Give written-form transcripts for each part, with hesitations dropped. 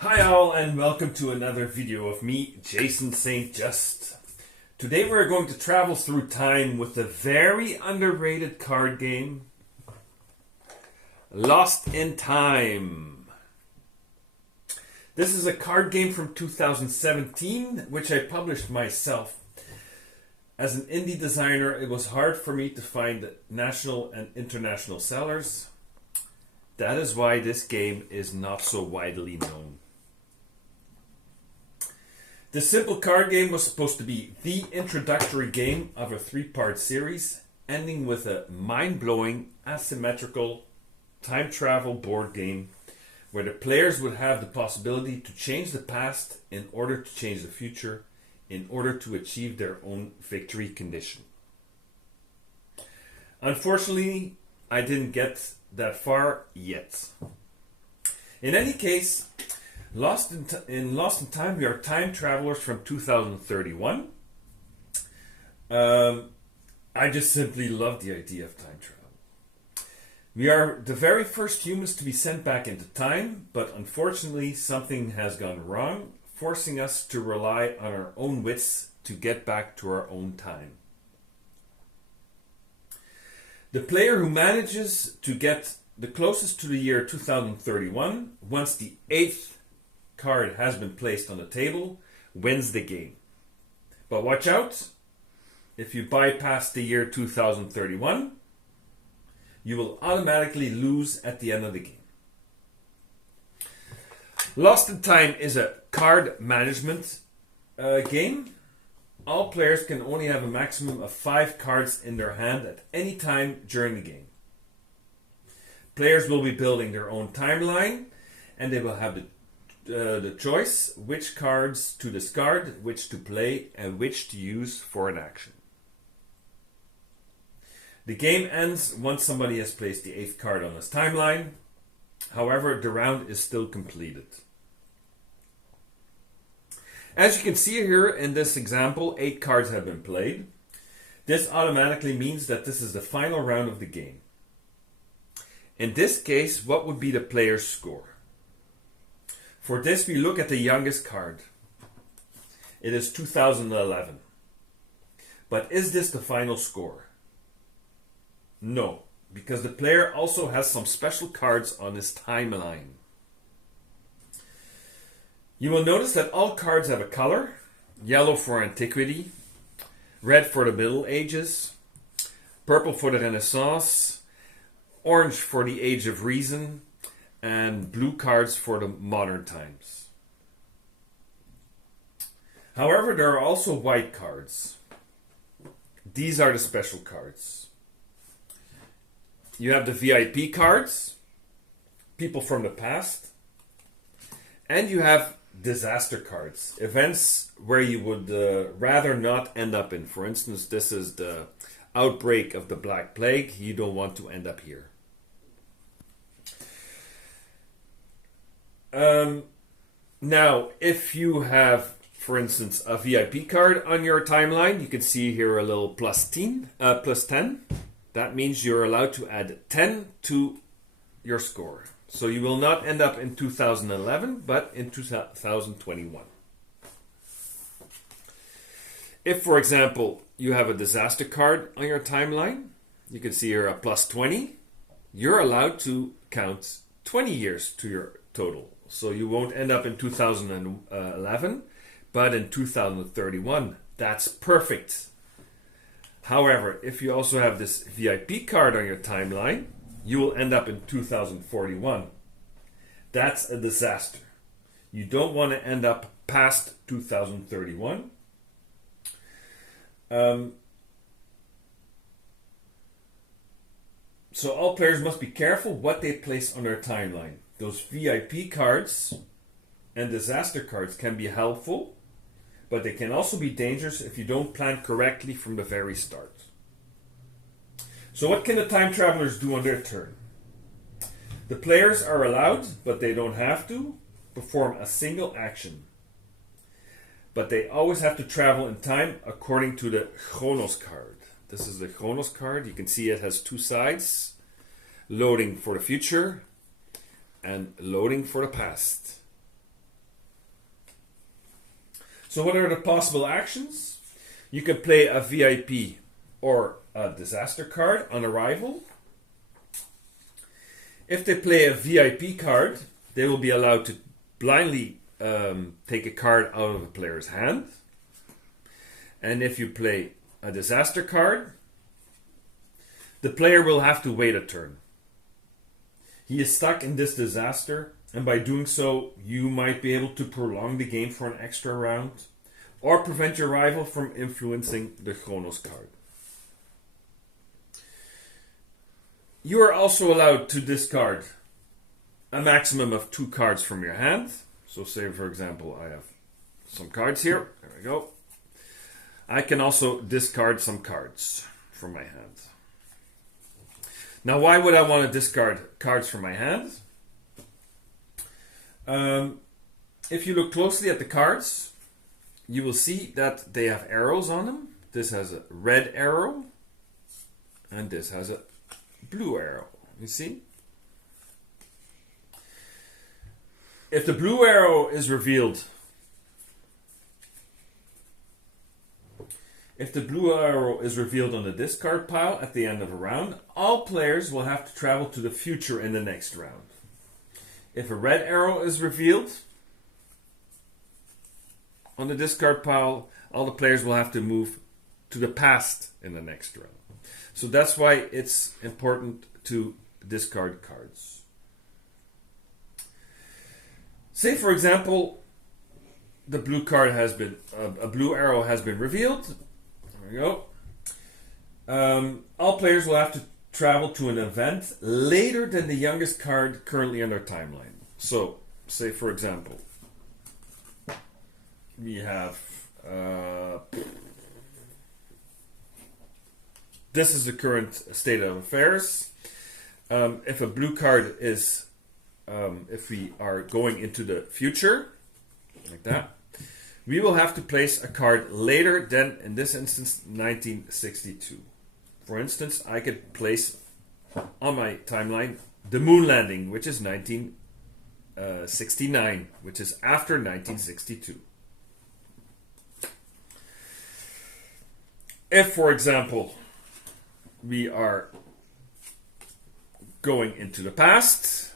Hi all and welcome to another video of me, Jason St.Just. Today we're going to travel through time with a very underrated card game, Lost in Time. This is a card game from 2017, which I published myself. As an indie designer, it was hard for me to find national and international sellers. That is why this game is not so widely known. This simple card game was supposed to be the introductory game of a three-part series, ending with a mind-blowing, asymmetrical, time travel board game where the players would have the possibility to change the past in order to change the future, in order to achieve their own victory condition. Unfortunately, I didn't get that far yet. In any case, Lost in Time, we are time travelers from 2031. I just simply love the idea of time travel. We are the very first humans to be sent back into time, but unfortunately something has gone wrong, forcing us to rely on our own wits to get back to our own time. The player who manages to get the closest to the year 2031, once the 8th card has been placed on the table, wins the game. But watch out, if you bypass the year 2031, you will automatically lose at the end of the game. Lost in Time is a card management game. All players can only have a maximum of 5 cards in their hand at any time during the game. Players will be building their own timeline, and they will have the choice which cards to discard, which to play, and which to use for an action. The game ends once somebody has placed the 8th card on his timeline. However, the round is still completed. As you can see here in this example, 8 cards have been played. This automatically means that this is the final round of the game. In this case, what would be the player's score? For this, we look at the youngest card. It is 2011. But is this the final score? No, because the player also has some special cards on his timeline. You will notice that all cards have a color: yellow for antiquity, red for the Middle Ages, purple for the Renaissance, orange for the Age of Reason, and blue cards for the modern times. However, there are also white cards. These are the special cards. You have the VIP cards, people from the past, and you have disaster cards, events where you would rather not end up in. For instance, this is the outbreak of the Black Plague. You don't want to end up here. Now, if you have, for instance, a VIP card on your timeline, you can see here a little plus 10. That means you're allowed to add 10 to your score. So you will not end up in 2011, but in 2021. If, for example, you have a disaster card on your timeline, you can see here a plus 20. You're allowed to count 20 years to your total. So you won't end up in 2011, but in 2031. That's perfect. However, if you also have this VIP card on your timeline, you will end up in 2041. That's a disaster. You don't want to end up past 2031. So all players must be careful what they place on their timeline. Those VIP cards and disaster cards can be helpful, but they can also be dangerous if you don't plan correctly from the very start. So what can the time travelers do on their turn? The players are allowed, but they don't have to, perform a single action. But they always have to travel in time according to the Chronos card. This is the Chronos card. You can see it has 2 sides. Loading for the future and loading for the past. So what are the possible actions? You can play a VIP or a disaster card on arrival. If they play a VIP card, they will be allowed to blindly take a card out of a player's hand. And if you play a disaster card, the player will have to wait a turn. He is stuck in this disaster, and by doing so, you might be able to prolong the game for an extra round or prevent your rival from influencing the Chronos card. You are also allowed to discard a maximum of 2 cards from your hand. So say, for example, I have some cards here. There we go. I can also discard some cards from my hand. Now, why would I want to discard cards from my hand? If you look closely at the cards, you will see that they have arrows on them. This has a red arrow, and this has a blue arrow. You see? If the blue arrow is revealed, on the discard pile at the end of a round, all players will have to travel to the future in the next round. If a red arrow is revealed on the discard pile, all the players will have to move to the past in the next round. So that's why it's important to discard cards. Say, for example, the blue card has been a blue arrow has been revealed. There we go. All players will have to travel to an event later than the youngest card currently on their timeline. So, say for example, we have this is the current state of affairs. If a blue card is if we are going into the future, like that, we will have to place a card later than, in this instance, 1962. For instance, I could place on my timeline the moon landing, which is 1969, which is after 1962. If, for example, we are going into the past,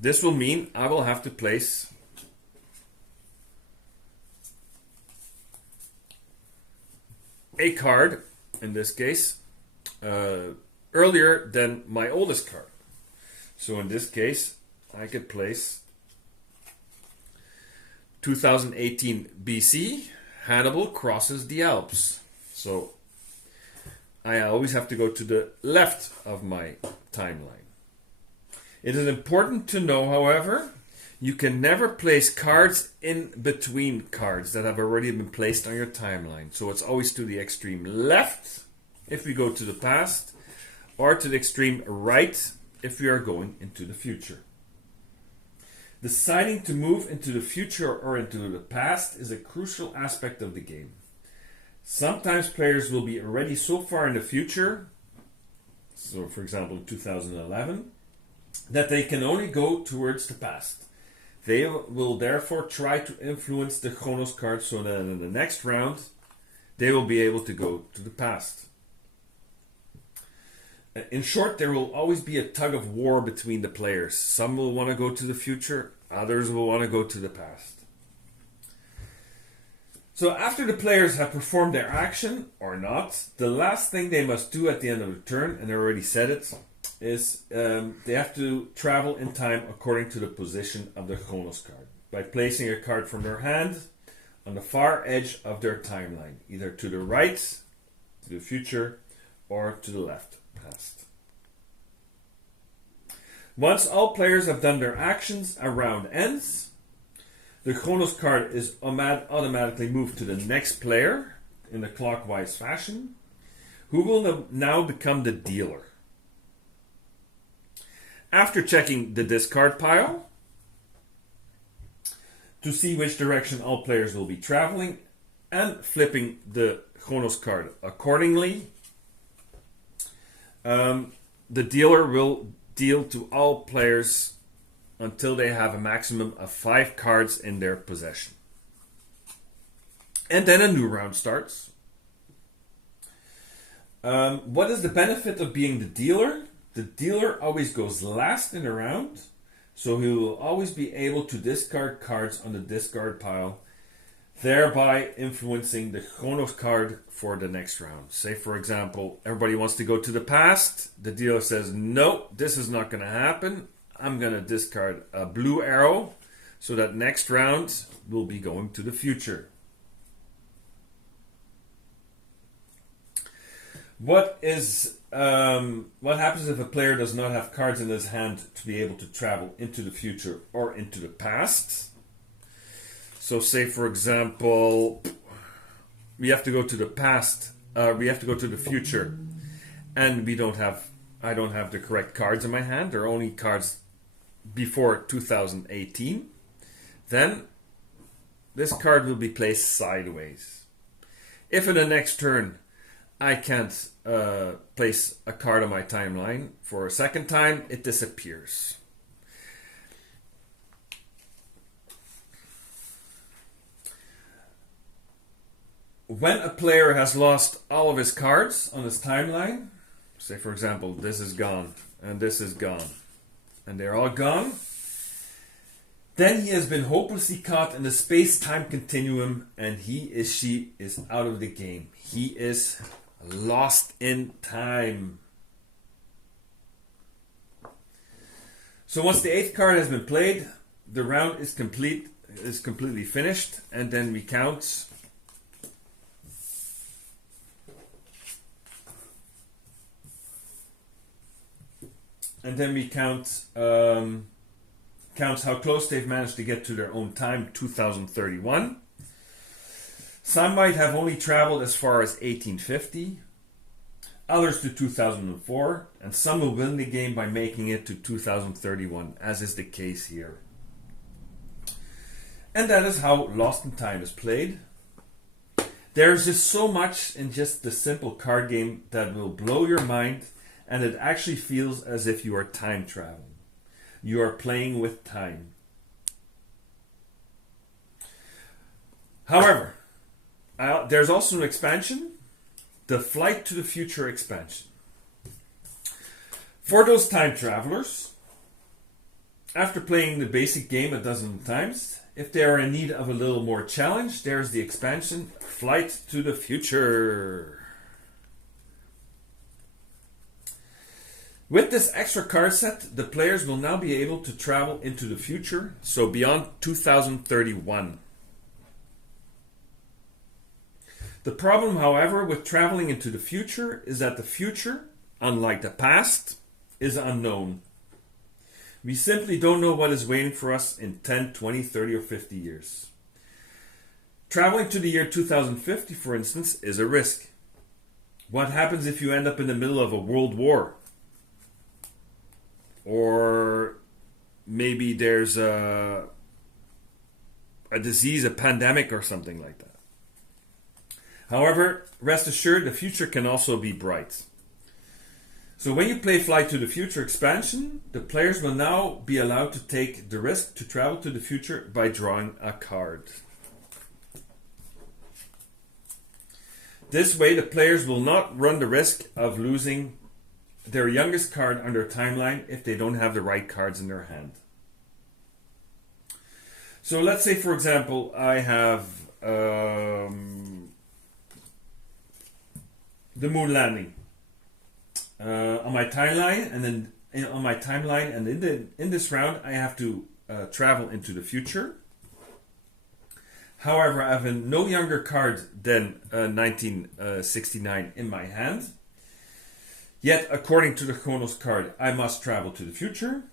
this will mean I will have to place a card, in this case, earlier than my oldest card. So in this case, I could place 2018 BC, Hannibal crosses the Alps. So I always have to go to the left of my timeline. It is important to know, however, you can never place cards in between cards that have already been placed on your timeline. So it's always to the extreme left if we go to the past, or to the extreme right if we are going into the future. Deciding to move into the future or into the past is a crucial aspect of the game. Sometimes players will be already so far in the future, so for example in 2011, that they can only go towards the past. They will therefore try to influence the Chronos card so that in the next round they will be able to go to the past. In short, there will always be a tug of war between the players. Some will want to go to the future, others will want to go to the past. So after the players have performed their action, or not, the last thing they must do at the end of the turn, and I already said it, is they have to travel in time according to the position of the Chronos card, by placing a card from their hand on the far edge of their timeline, either to the right, to the future, or to the left, past. Once all players have done their actions, a round ends. The Chronos card is automatically moved to the next player in a clockwise fashion, who will now become the dealer. After checking the discard pile to see which direction all players will be traveling and flipping the Chronos card accordingly, the dealer will deal to all players until they have a maximum of 5 cards in their possession. And then a new round starts. What is the benefit of being the dealer? The dealer always goes last in a round, so he will always be able to discard cards on the discard pile, thereby influencing the Chronos card for the next round. Say, for example, everybody wants to go to the past. The dealer says, no, this is not going to happen. I'm going to discard a blue arrow, so that next round will be going to the future. What happens if a player does not have cards in his hand to be able to travel into the future or into the past? So say, for example, we have to go to the past, we have to go to the future, and I don't have the correct cards in my hand. There are only cards before 2018. Then this card will be placed sideways. If in the next turn I can't place a card on my timeline for a second time, it disappears. When a player has lost all of his cards on his timeline, say for example, this is gone, and this is gone, and they're all gone, then he has been hopelessly caught in the space-time continuum, and she is out of the game. He is lost in time. So once the 8th card has been played, the round is completely finished, and then we count. And then we counts how close they've managed to get to their own time, 2031. Some might have only traveled as far as 1850, others to 2004, and some will win the game by making it to 2031, as is the case here. And that is how Lost in Time is played. There's just so much in just the simple card game that will blow your mind, and it actually feels as if you are time traveling. You are playing with time. However, there's also an expansion, the Flight to the Future expansion. For those time travelers, after playing the basic game a dozen times, if they are in need of a little more challenge, there's the expansion, Flight to the Future. With this extra card set, the players will now be able to travel into the future, so beyond 2031. The problem, however, with traveling into the future is that the future, unlike the past, is unknown. We simply don't know what is waiting for us in 10, 20, 30, or 50 years. Traveling to the year 2050, for instance, is a risk. What happens if you end up in the middle of a world war? Or maybe there's a disease, a pandemic, or something like that. However, rest assured, the future can also be bright. So when you play Flight to the Future expansion, the players will now be allowed to take the risk to travel to the future by drawing a card. This way, the players will not run the risk of losing their youngest card on their timeline if they don't have the right cards in their hand. So let's say, for example, I have the moon landing on my timeline, and then in this round I have to travel into the future. However, I have no younger card than 1969 in my hand. Yet, according to the Chronos card, I must travel to the future.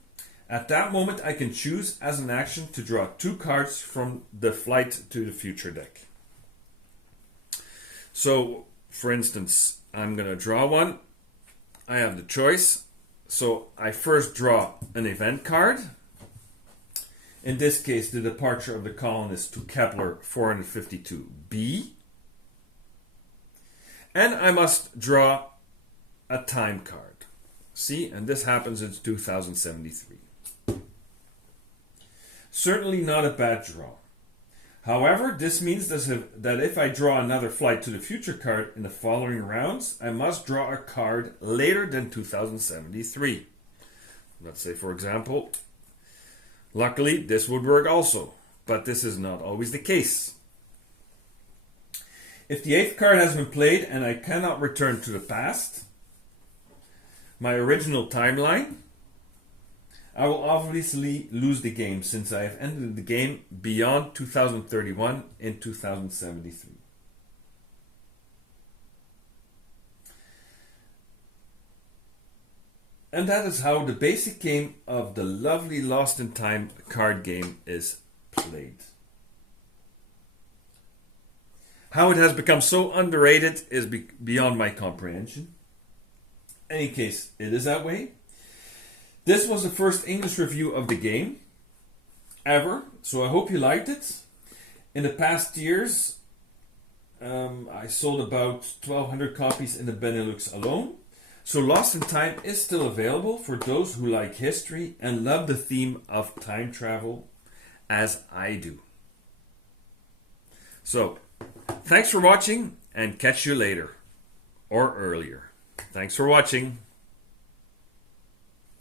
At that moment, I can choose as an action to draw 2 cards from the Flight to the Future deck. So, for instance, I'm going to draw one. I have the choice. So, I first draw an event card. In this case, the departure of the colonist to Kepler 452b. And I must draw a time card. See, and this happens in 2073. Certainly not a bad draw. However, this means that if I draw another Flight to the Future card in the following rounds, I must draw a card later than 2073. Let's say, for example, luckily this would work also, but this is not always the case. If the 8th card has been played and I cannot return to the past, my original timeline, I will obviously lose the game since I have ended the game beyond 2031 in 2073. And that is how the basic game of the lovely Lost in Time card game is played. How it has become so underrated is beyond my comprehension. In any case, it is that way. This was the first English review of the game ever, so I hope you liked it. In the past years, I sold about 1,200 copies in the Benelux alone. So Lost in Time is still available for those who like history and love the theme of time travel, as I do. So, thanks for watching and catch you later or earlier. Thanks for watching.